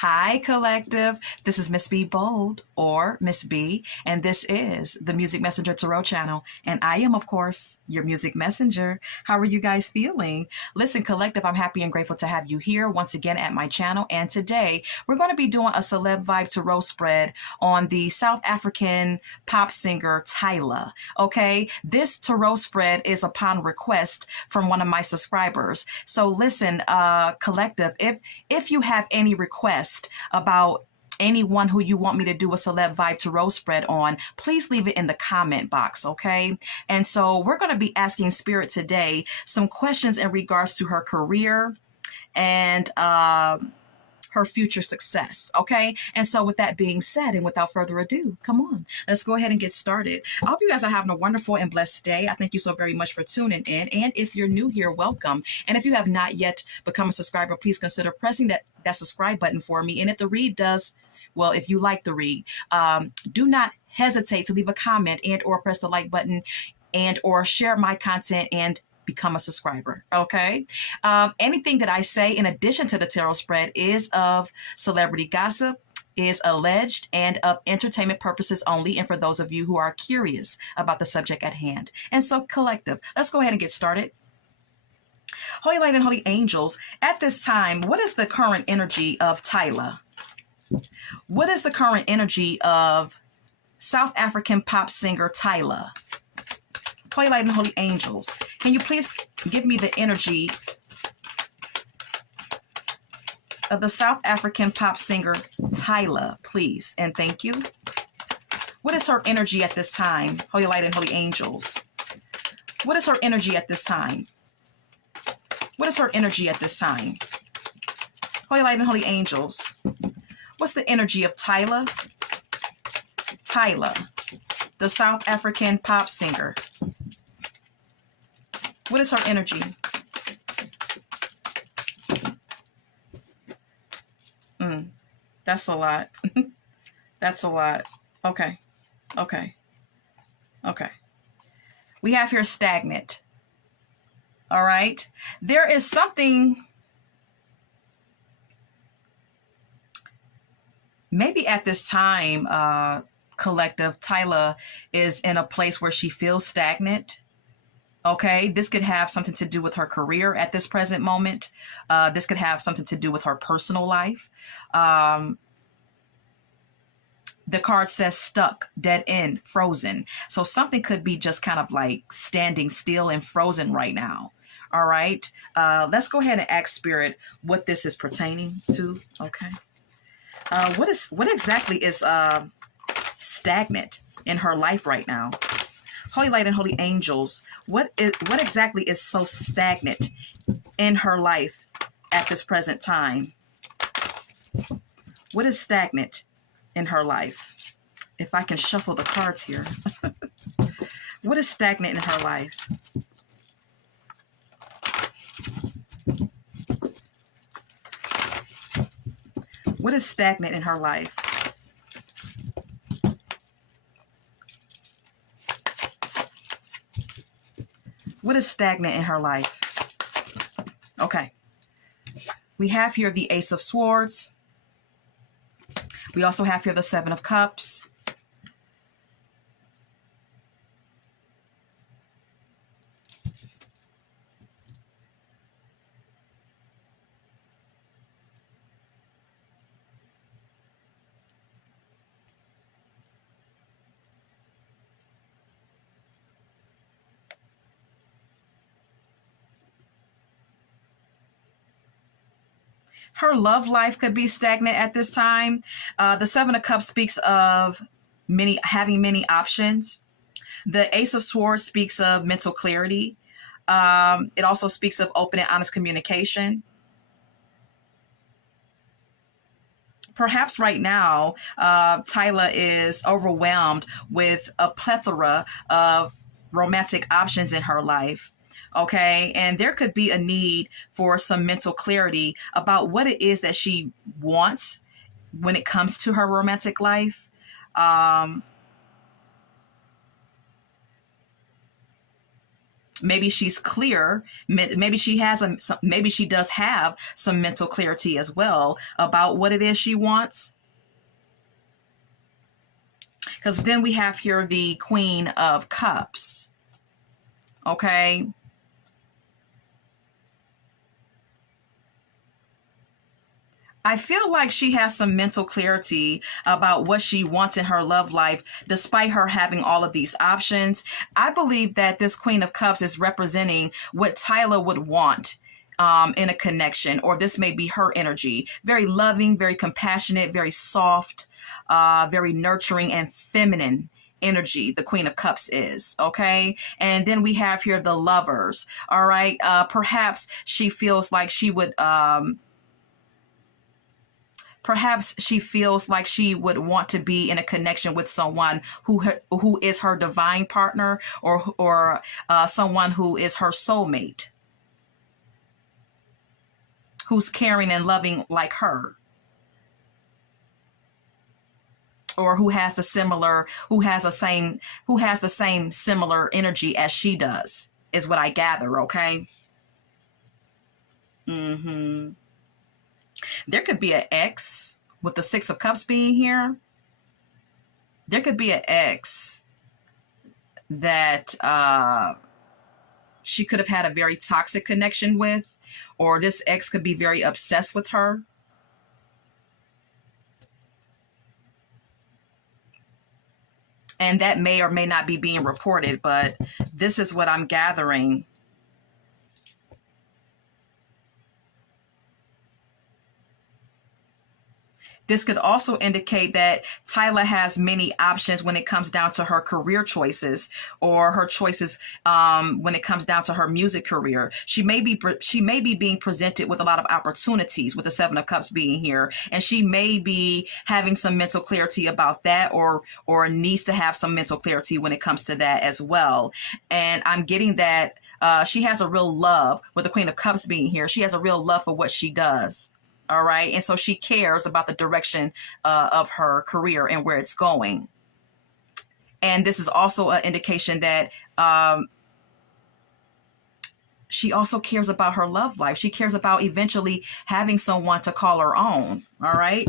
Hi, collective. This is Miss B Bold or Miss B, and this is the Music Messenger Tarot channel. And I am, of course, your music messenger. How are you guys feeling? Listen, collective, I'm happy and grateful to have you here once again at my channel. And today we're going to be doing a Celeb Vibe Tarot spread on the South African pop singer Tyla. Okay, this tarot spread is upon request from one of my subscribers. So listen, collective, if you have any request about anyone who you want me to do a Celeb Vibe Tarot spread on, please leave it in the comment box, okay? And so we're going to be asking Spirit today some questions in regards to her career and her future success, okay? And so with that being said, and without further ado, come on, let's go ahead and get started. I hope you guys are having a wonderful and blessed day. I thank you so very much for tuning in. And if you're new here, welcome. And if you have not yet become a subscriber, please consider pressing that subscribe button for me. And if the read does, well, if you like the read, do not hesitate to leave a comment and or press the like button and or share my content and become a subscriber, okay? Anything that I say in addition to the tarot spread is of celebrity gossip, is alleged, and of entertainment purposes only, and for those of you who are curious about the subject at hand. And so, collective, let's go ahead and get started. Holy Light and Holy Angels, at this time, what is the current energy of Tyla? What is the current energy of South African pop singer Tyla? Holy Light and Holy Angels, can you please give me the energy of the South African pop singer Tyla, please? And thank you. What is her energy at this time? Holy Light and Holy Angels. What is her energy at this time? What is her energy at this time? Holy Light and Holy Angels. What's the energy of Tyla? Tyla, the South African pop singer. What is her energy? That's a lot. That's a lot. Okay. Okay. Okay. We have here stagnant. All right. There is something maybe at this time, collective, Tyla is in a place where she feels stagnant. Okay, this could have something to do with her career at this present moment. This could have something to do with her personal life. The card says stuck, dead end, frozen. So something could be just kind of like standing still and frozen right now. All right, let's go ahead and ask Spirit what this is pertaining to. Okay, what exactly is stagnant in her life right now? Holy Light and Holy Angels, what exactly is so stagnant in her life at this present time? What is stagnant in her life? If I can shuffle the cards here. What is stagnant in her life? What is stagnant in her life? What is stagnant in her life? Okay. We have here the Ace of Swords. We also have here the Seven of Cups. Her love life could be stagnant at this time. The Seven of Cups speaks of having many options. The Ace of Swords speaks of mental clarity. It also speaks of open and honest communication. Perhaps right now, Tyla is overwhelmed with a plethora of romantic options in her life. Okay, and there could be a need for some mental clarity about what it is that she wants when it comes to her romantic life. Maybe she's clear. Maybe she has maybe she does have some mental clarity as well about what it is she wants. Because then we have here the Queen of Cups. Okay. I feel like she has some mental clarity about what she wants in her love life, despite her having all of these options. I believe that this Queen of Cups is representing what Tyla would want in a connection, or this may be her energy. Very loving, very compassionate, very soft, very nurturing and feminine energy the Queen of Cups is. Okay. And then we have here the Lovers. All right. Perhaps she feels like she would perhaps she feels like she would want to be in a connection with someone who is her divine partner, or someone who is her soulmate, who's caring and loving like her, or who has the same similar energy as she does, is what I gather. Okay. There could be an ex with the Six of Cups being here. There could be an ex that she could have had a very toxic connection with, or this ex could be very obsessed with her. And that may or may not be being reported, but this is what I'm gathering. This could also indicate that Tyla has many options when it comes down to her career choices, or her choices when it comes down to her music career. She may be being presented with a lot of opportunities with the Seven of Cups being here, and she may be having some mental clarity about that, or needs to have some mental clarity when it comes to that as well. And I'm getting that she has a real love, with the Queen of Cups being here. She has a real love for what she does. All right. And so she cares about the direction of her career and where it's going. And this is also an indication that she also cares about her love life. She cares about eventually having someone to call her own. All right.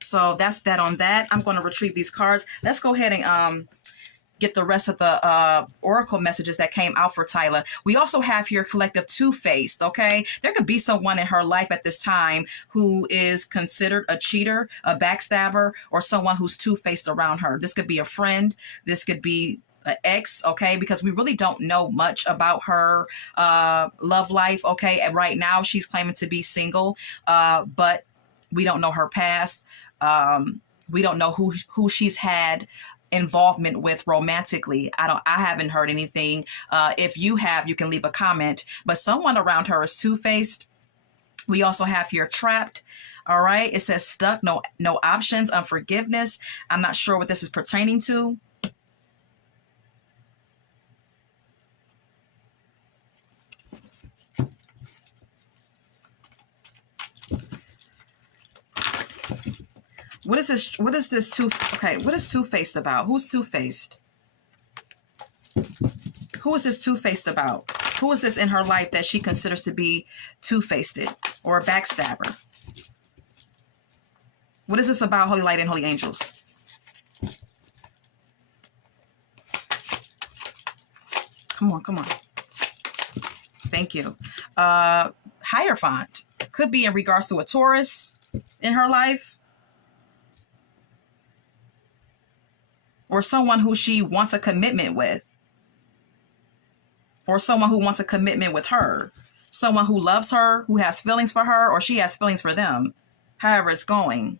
So that's that on that. I'm going to retrieve these cards. Let's go ahead and get the rest of the oracle messages that came out for Tyla. We also have here collective two-faced. Okay, there could be someone in her life at this time who is considered a cheater, a backstabber, or someone who's two-faced around her. This could be a friend. This could be an ex. Okay, because we really don't know much about her love life. Okay, and right now she's claiming to be single, but we don't know her past. We don't know who she's had involvement with romantically. I haven't heard anything. If you have, you can leave a comment. But someone around her is two-faced. We also have here trapped. All right. It says stuck, no options, unforgiveness. I'm not sure what this is pertaining to. What is this? What is this okay, what is two-faced about? Who's two-faced? Who is this two-faced about? Who is this in her life that she considers to be two-faced or a backstabber? What is this about, Holy Light and Holy Angels? Come on, come on. Thank you. Hierophant. Could be in regards to a Taurus in her life, or someone who she wants a commitment with, or someone who wants a commitment with her, someone who loves her, who has feelings for her, or she has feelings for them, however it's going.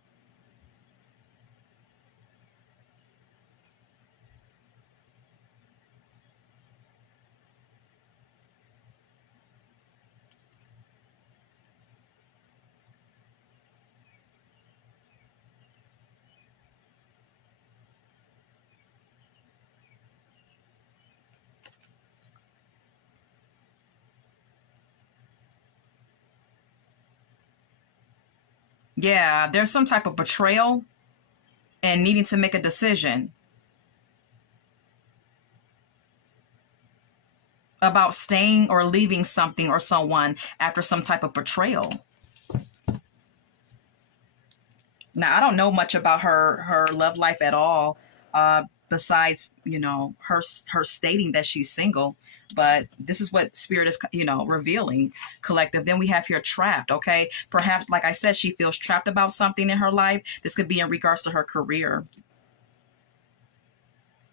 Yeah, there's some type of betrayal and needing to make a decision. about staying or leaving something or someone after some type of betrayal. Now, I don't know much about her love life at all, besides, her stating that she's single. But this is what Spirit is, revealing, collective. Then we have here trapped, okay? Perhaps, like I said, she feels trapped about something in her life. This could be in regards to her career.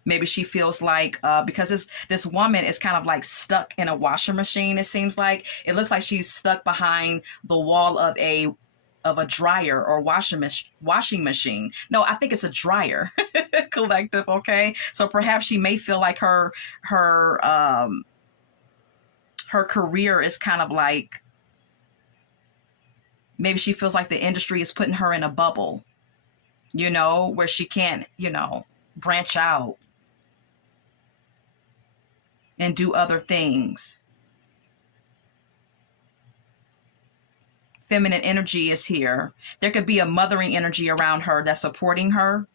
Maybe she feels like, because this woman is kind of like stuck in a washing machine, it seems like. It looks like she's stuck behind the wall of a dryer or washing machine. No, I think it's a dryer, collective. Okay. So perhaps she may feel like her career is kind of like, maybe she feels like the industry is putting her in a bubble, where she can't, branch out and do other things. Feminine energy is here. There could be a mothering energy around her that's supporting her.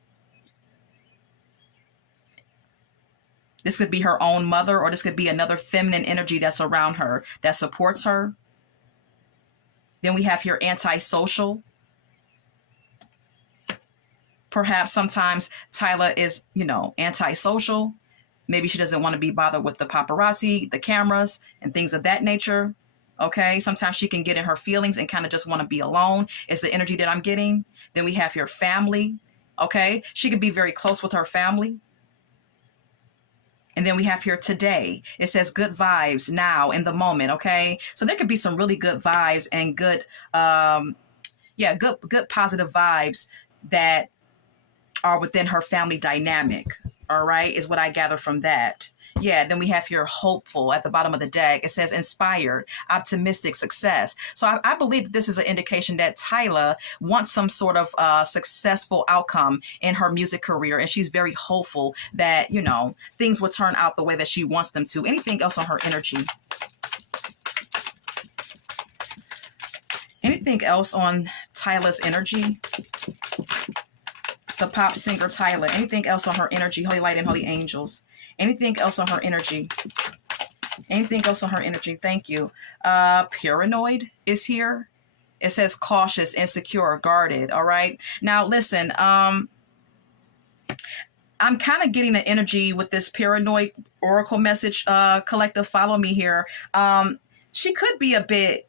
This could be her own mother, or this could be another feminine energy that's around her that supports her. Then we have here antisocial. Perhaps sometimes Tyla is, antisocial. Maybe she doesn't want to be bothered with the paparazzi, the cameras, and things of that nature. Okay, sometimes she can get in her feelings and kind of just want to be alone, is the energy that I'm getting. Then we have your family. Okay, she could be very close with her family. And then we have here today. It says good vibes now in the moment. Okay, so there could be some really good vibes and good positive vibes that are within her family dynamic. All right, is what I gather from that. Yeah, then we have here hopeful at the bottom of the deck. It says inspired, optimistic, success. So I believe that this is an indication that Tyla wants some sort of successful outcome in her music career. And she's very hopeful that, things will turn out the way that she wants them to. Anything else on her energy? Anything else on Tyla's energy? The pop singer Tyla. Anything else on her energy? Holy light and holy angels. Anything else on her energy? Anything else on her energy? Thank you. Paranoid is here. It says cautious, insecure, guarded. All right. Now, listen, I'm kind of getting the energy with this paranoid oracle message, collective. Follow me here. She could be a bit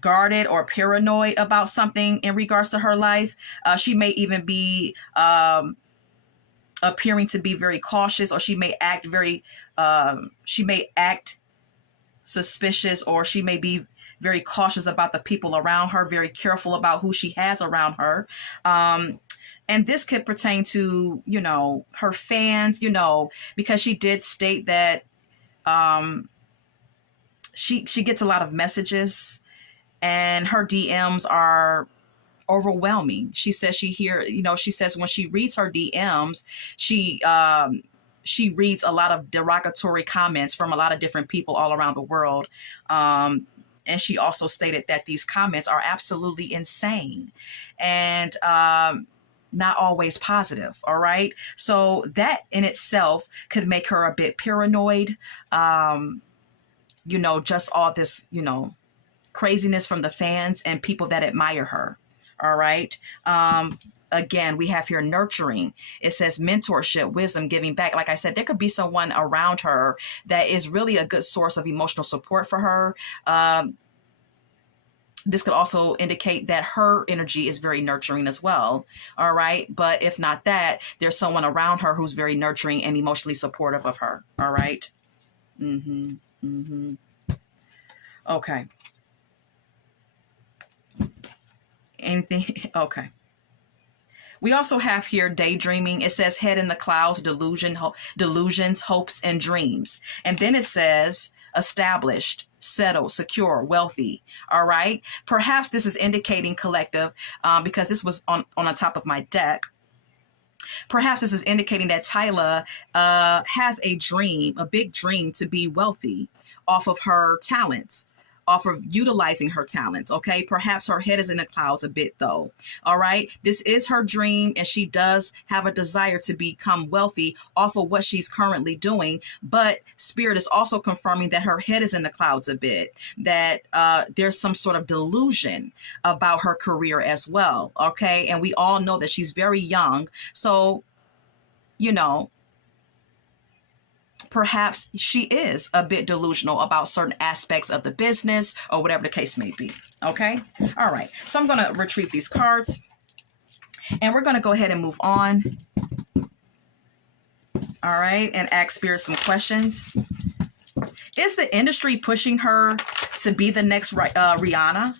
guarded or paranoid about something in regards to her life. She may even be appearing to be very cautious, or she may act suspicious, or she may be very cautious about the people around her, very careful about who she has around her. And this could pertain to, her fans, because she did state that she gets a lot of messages and her DMs are overwhelming. She says she says when she reads her DMs, she reads a lot of derogatory comments from a lot of different people all around the world. And she also stated that these comments are absolutely insane and not always positive. All right. So that in itself could make her a bit paranoid. Just all this, craziness from the fans and people that admire her. All right. Again, we have here nurturing. It says mentorship, wisdom, giving back. Like I said, there could be someone around her that is really a good source of emotional support for her. This could also indicate that her energy is very nurturing as well. All right. But if not that, there's someone around her who's very nurturing and emotionally supportive of her. All right. Okay. Anything? Okay. We also have here daydreaming. It says head in the clouds, delusions, hopes, and dreams. And then it says established, settled, secure, wealthy. All right. Perhaps this is indicating, collective, because this was on the top of my deck. Perhaps this is indicating that Tyla has a dream, a big dream to be wealthy off of her talents, off of utilizing her talents. Okay, perhaps her head is in the clouds a bit though. All right, this is her dream, and she does have a desire to become wealthy off of what she's currently doing. But Spirit is also confirming that her head is in the clouds a bit, that there's some sort of delusion about her career as well. Okay, and we all know that she's very young, so you know, perhaps she is a bit delusional about certain aspects of the business or whatever the case may be. Okay. All right. So I'm going to retrieve these cards and we're going to go ahead and move on. All right. And ask Spirit some questions. Is the industry pushing her to be the next Rihanna?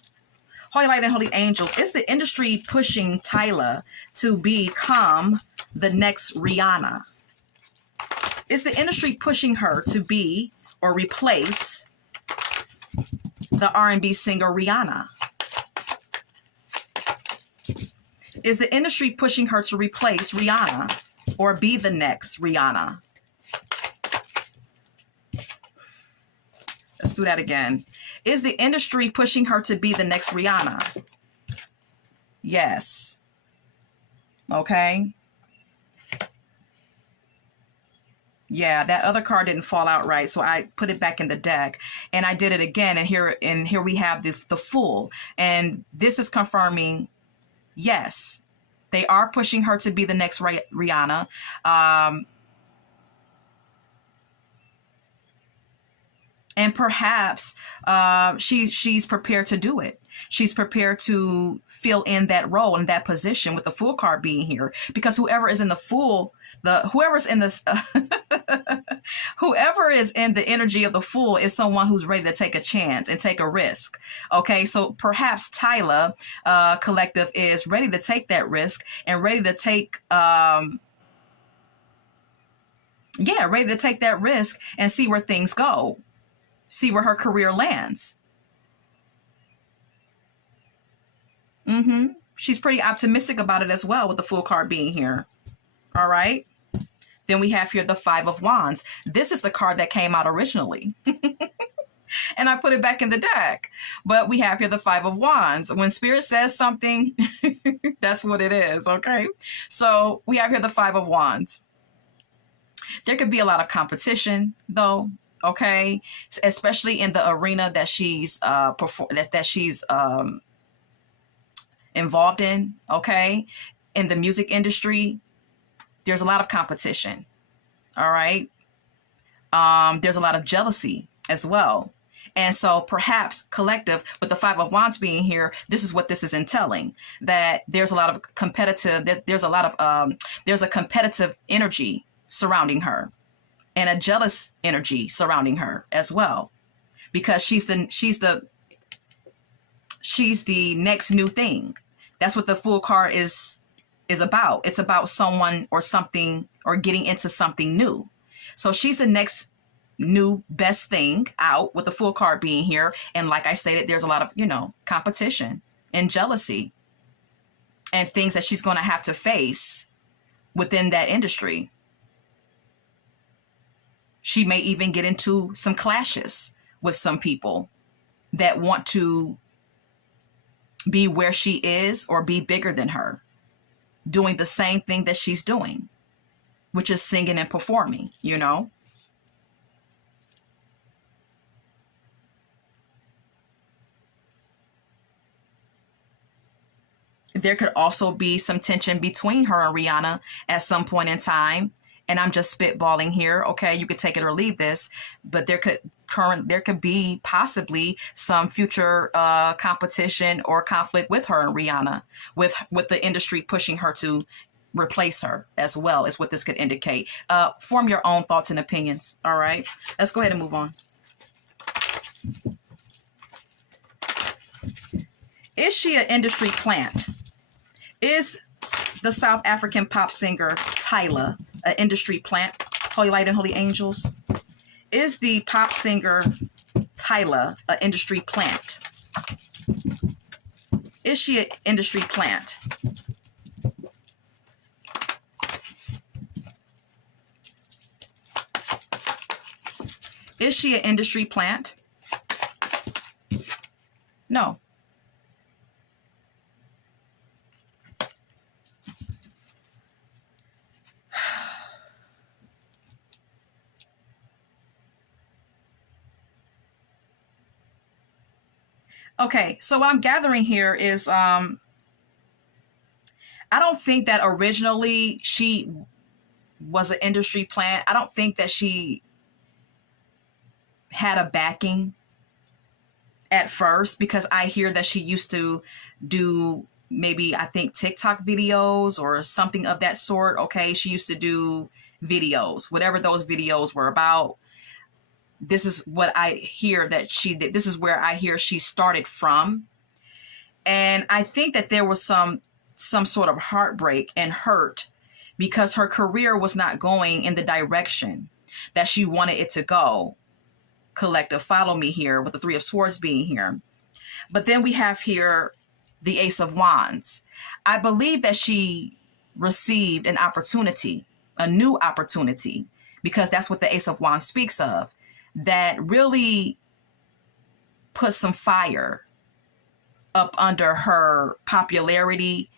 Holy Light and Holy Angels, is the industry pushing Tyla to become the next Rihanna? Is the industry pushing her to be or replace the R&B singer Rihanna? Is the industry pushing her to replace Rihanna or be the next Rihanna? Let's do that again. Is the industry pushing her to be the next Rihanna? Yes. Okay. Yeah, that other card didn't fall out right, so I put it back in the deck, and I did it again. And here we have the Fool, and this is confirming, yes, they are pushing her to be the next Rihanna. And perhaps she's prepared to do it. She's prepared to fill in that role and that position with the Fool card being here, because whoever is in the Fool, whoever is in the energy of the Fool is someone who's ready to take a chance and take a risk. Okay, so perhaps Tyla Collective is ready to take that risk and ready to take ready to take that risk and see where things go. See where her career lands. She's pretty optimistic about it as well with the Fool card being here. All right. Then we have here the Five of Wands. This is the card that came out originally. And I put it back in the deck. But we have here the Five of Wands. When Spirit says something, that's what it is. Okay. So we have here the Five of Wands. There could be a lot of competition though. Okay, especially in the arena that she's involved in. Okay, in the music industry, there's a lot of competition. All right, there's a lot of jealousy as well, and so perhaps Collective, with the Five of Wands being here, this is what this is entailing: that there's a lot of there's a competitive energy surrounding her. And a jealous energy surrounding her as well, because she's the next new thing. That's what the Fool card is about. It's about someone or something or getting into something new. So she's the next new best thing out, with the Fool card being here. And like I stated, there's a lot of, competition and jealousy and things that she's going to have to face within that industry. She may even get into some clashes with some people that want to be where she is or be bigger than her, doing the same thing that she's doing, which is singing and performing, There could also be some tension between her and Rihanna at some point in time. And I'm just spitballing here. Okay, you could take it or leave this, but there could be possibly some future competition or conflict with her and Rihanna, with the industry pushing her to replace her as well, is what this could indicate. Form your own thoughts and opinions. All right, let's go ahead and move on. Is she an industry plant? Is the South African pop singer Tyla an industry plant? Holy Light and Holy Angels. Is the pop singer Tyla an industry plant? Is she an industry plant? Is she an industry plant? No. Okay, so what I'm gathering here is I don't think that originally she was an industry plant. I don't think that she had a backing at first, because I hear that she used to do, maybe I think, TikTok videos or something of that sort. Okay, she used to do videos, whatever those videos were about. This is what I hear that she did. This is where I hear she started from. And I think that there was some sort of heartbreak and hurt because her career was not going in the direction that she wanted it to go. Collective, follow me here with the Three of Swords being here. But then we have here the Ace of Wands. I believe that she received an opportunity, a new opportunity, because that's what the Ace of Wands speaks of, that really put some fire up under her popularity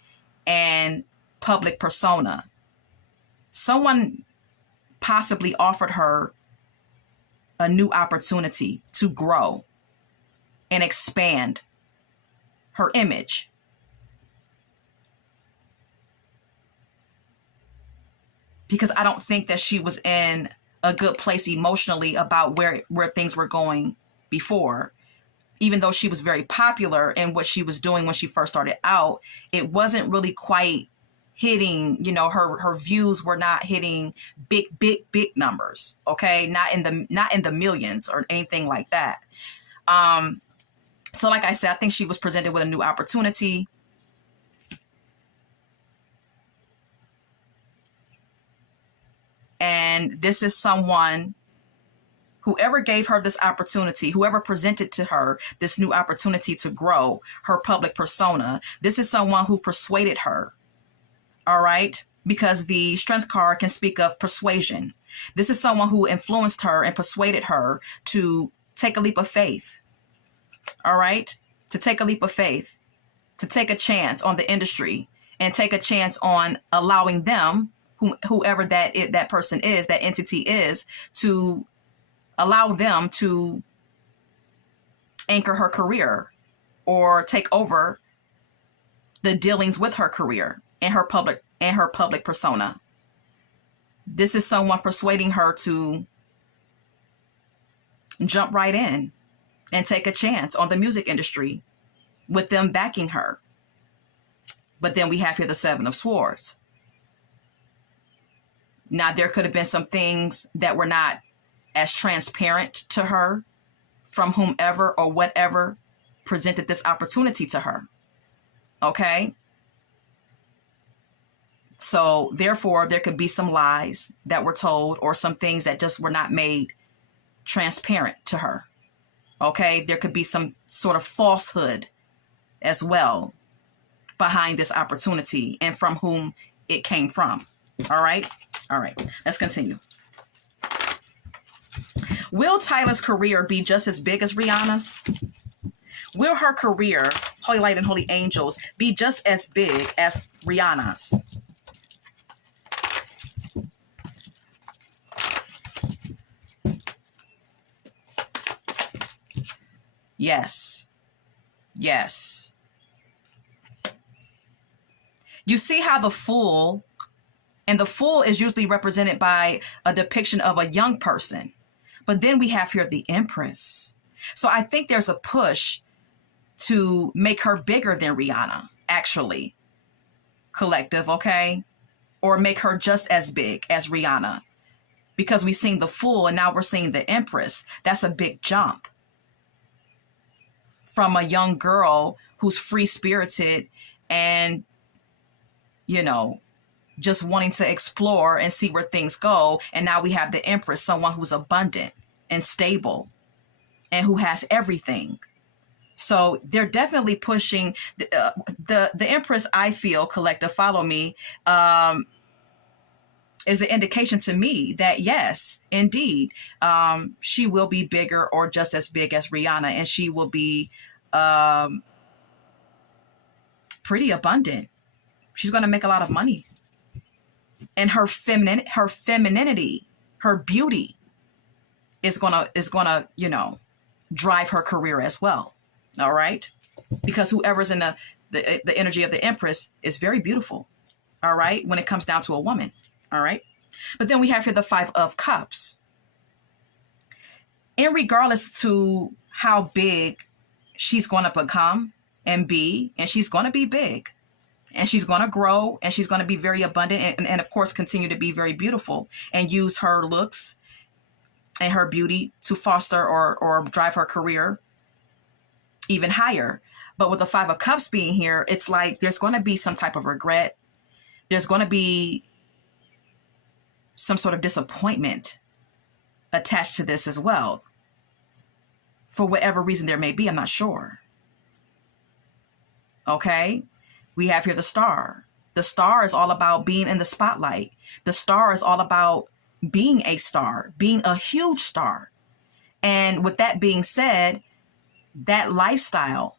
and public persona. Someone possibly offered her a new opportunity to grow and expand her image. Because I don't think that she was in a good place emotionally about where things were going before. Even though she was very popular in what she was doing when she first started out, it wasn't really quite hitting, her views were not hitting big numbers. Okay. Not in the millions or anything like that. So like I said, I think she was presented with a new opportunity. And this is someone, whoever gave her this opportunity, whoever presented to her this new opportunity to grow her public persona, this is someone who persuaded her. All right? Because the Strength card can speak of persuasion. This is someone who influenced her and persuaded her to take a leap of faith. All right? To take a leap of faith, to take a chance on the industry and take a chance on allowing them, whoever that person is, that entity is, to allow them to anchor her career or take over the dealings with her career and her public persona. This is someone persuading her to jump right in and take a chance on the music industry with them backing her. But then we have here the Seven of Swords. Now, there could have been some things that were not as transparent to her from whomever or whatever presented this opportunity to her. Okay? So therefore, there could be some lies that were told or some things that just were not made transparent to her. Okay? There could be some sort of falsehood as well behind this opportunity and from whom it came from. All right? All right. Let's continue. Will Tyla's career be just as big as Rihanna's? Will her career, Holy Light and Holy Angels, be just as big as Rihanna's? Yes. Yes. You see how the Fool, and the Fool is usually represented by a depiction of a young person. But then we have here the Empress. So I think there's a push to make her bigger than Rihanna, actually. Collective, okay? Or make her just as big as Rihanna. Because we've seen the Fool and now we're seeing the Empress. That's a big jump. From a young girl who's free-spirited and, just wanting to explore and see where things go. And now we have the Empress, someone who's abundant and stable and who has everything. So they're definitely pushing the Empress, I feel, collective, follow me, is an indication to me that yes, indeed, she will be bigger or just as big as Rihanna, and she will be um, pretty abundant. She's going to make a lot of money. And her femininity, her beauty is gonna, drive her career as well. All right? Because whoever's in the energy of the Empress is very beautiful. All right? When it comes down to a woman. All right? But then we have here the Five of Cups. In regardless to how big she's going to become and be, and she's going to be big, and she's going to grow, and she's going to be very abundant, and of course continue to be very beautiful, and use her looks and her beauty to foster or drive her career even higher. But with the Five of Cups being here, it's like there's going to be some type of regret. There's going to be some sort of disappointment attached to this as well. For whatever reason there may be, I'm not sure. Okay? We have here the Star. The Star is all about being in the spotlight. The Star is all about being a star, being a huge star. And with that being said, that lifestyle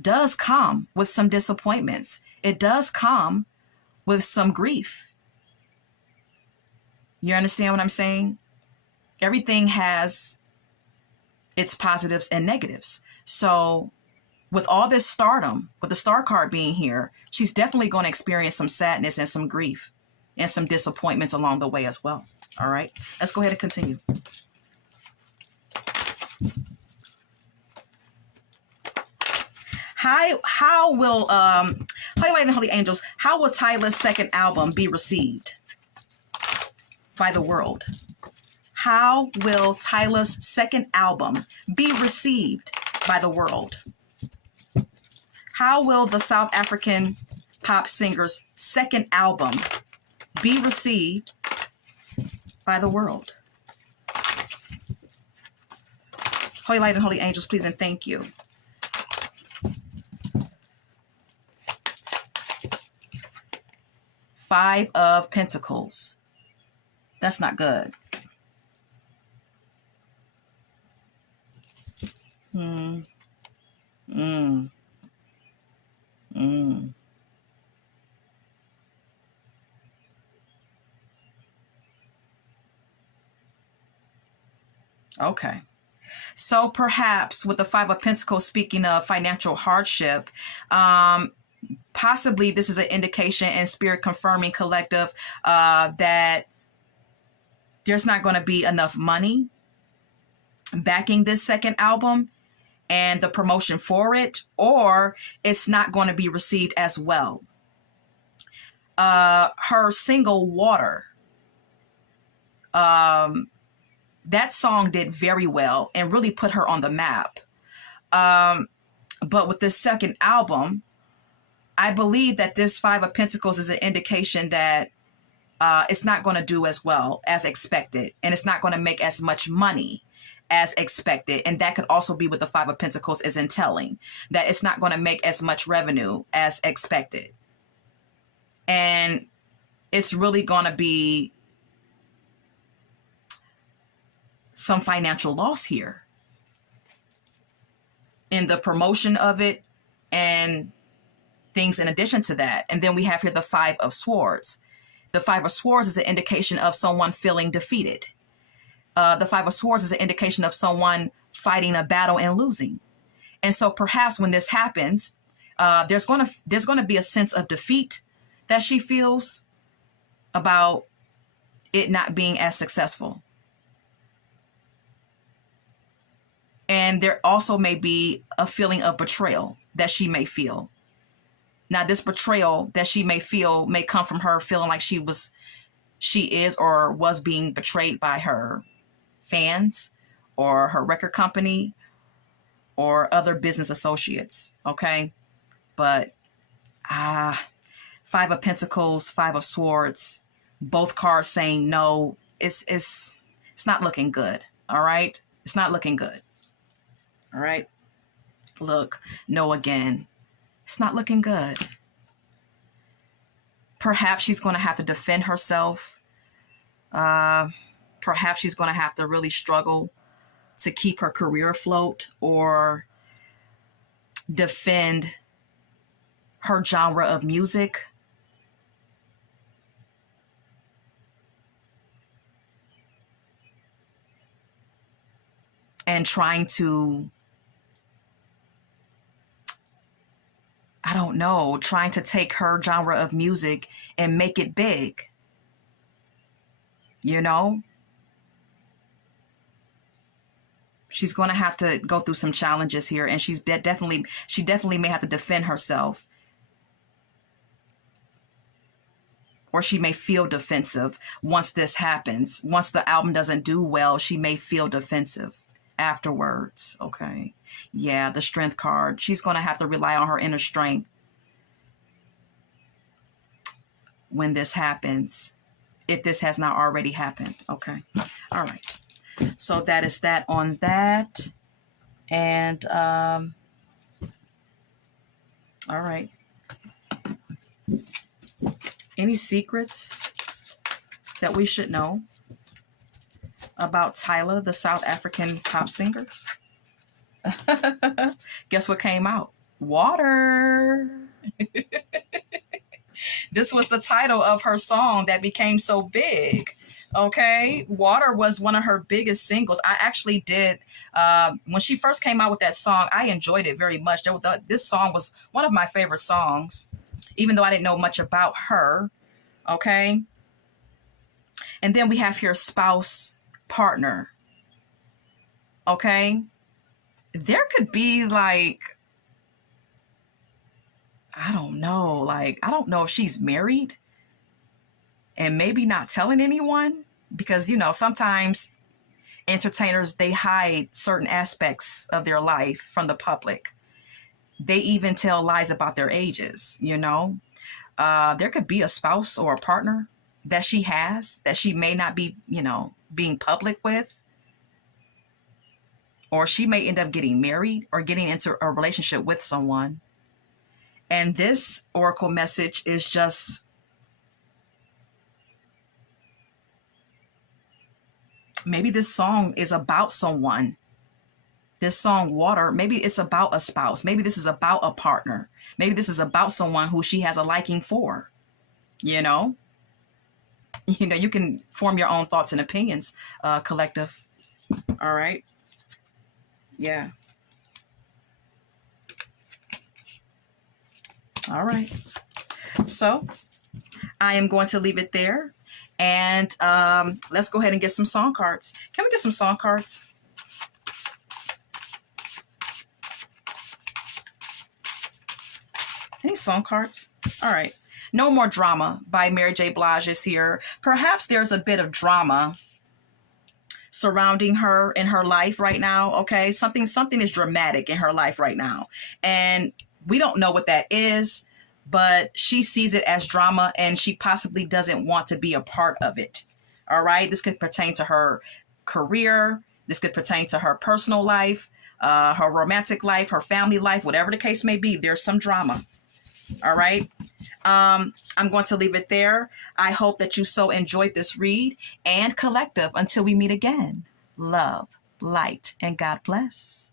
does come with some disappointments. It does come with some grief. You understand what I'm saying? Everything has its positives and negatives. So with all this stardom, with the Star card being here, she's definitely going to experience some sadness and some grief and some disappointments along the way as well. All right, let's go ahead and continue. How will Holy Light and Holy Angels, how will Tyla's second album be received by the world? How will Tyla's second album be received by the world? How will the South African pop singer's second album be received by the world? Holy Light and Holy Angels, please and thank you. Five of Pentacles. That's not good. Okay. So perhaps with the Five of Pentacles, speaking of financial hardship, possibly this is an indication and spirit confirming collective that there's not going to be enough money backing this second album and the promotion for it, or it's not going to be received as well. Her single Water, that song did very well and really put her on the map. But with this second album, I believe that this Five of Pentacles is an indication that it's not going to do as well as expected, and it's not going to make as much money as expected. And that could also be with the Five of Pentacles is in telling that it's not going to make as much revenue as expected. And it's really going to be some financial loss here in the promotion of it and things in addition to that. And then we have here the Five of Swords. The Five of Swords is an indication of someone feeling defeated. The Five of Swords is an indication of someone fighting a battle and losing. And so perhaps when this happens, there's going to be a sense of defeat that she feels about it not being as successful. And there also may be a feeling of betrayal that she may feel. Now, this betrayal that she may feel may come from her feeling like she is or was being betrayed by her fans or her record company or other business associates. Okay. But Five of Pentacles, Five of Swords, both cards saying no, it's not looking good. All right. It's not looking good. All right. Look, no again. It's not looking good. Perhaps she's going to have to defend herself. Perhaps she's going to have to really struggle to keep her career afloat, or defend her genre of music. And trying to, I don't know, trying to take her genre of music and make it big, you know? She's going to have to go through some challenges here, and she definitely may have to defend herself. Or she may feel defensive once this happens. Once the album doesn't do well, she may feel defensive afterwards. Okay. Yeah, the strength card. She's going to have to rely on her inner strength when this happens, if this has not already happened. Okay. All right. So that is that on that. And all right. Any secrets that we should know about Tyla, the South African pop singer? Guess what came out? Water. This was the title of her song that became so big. Okay. Water was one of her biggest singles. I actually did, when she first came out with that song, I enjoyed it very much. This song was one of my favorite songs, even though I didn't know much about her. Okay. And then we have here spouse, partner. Okay. There could be like, I don't know if she's married and maybe not telling anyone, because, sometimes entertainers, they hide certain aspects of their life from the public. They even tell lies about their ages, there could be a spouse or a partner that she has that she may not be, being public with. Or she may end up getting married or getting into a relationship with someone. And this oracle message is just, maybe this song is about someone. This song, Water, maybe it's about a spouse. Maybe this is about a partner. Maybe this is about someone who she has a liking for. You can form your own thoughts and opinions, collective. All right. Yeah. All right. So I am going to leave it there. And let's go ahead and get some song cards. Can we get some song cards? Any song cards? All right. No More Drama by Mary J. Blige is here. Perhaps there's a bit of drama surrounding her in her life right now. Okay. Something is dramatic in her life right now. And we don't know what that is, but she sees it as drama and she possibly doesn't want to be a part of it. All right. This could pertain to her career. This could pertain to her personal life, her romantic life, her family life, whatever the case may be. There's some drama. All right. I'm going to leave it there. I hope that you so enjoyed this read, and collective, until we meet again. Love, light, and God bless.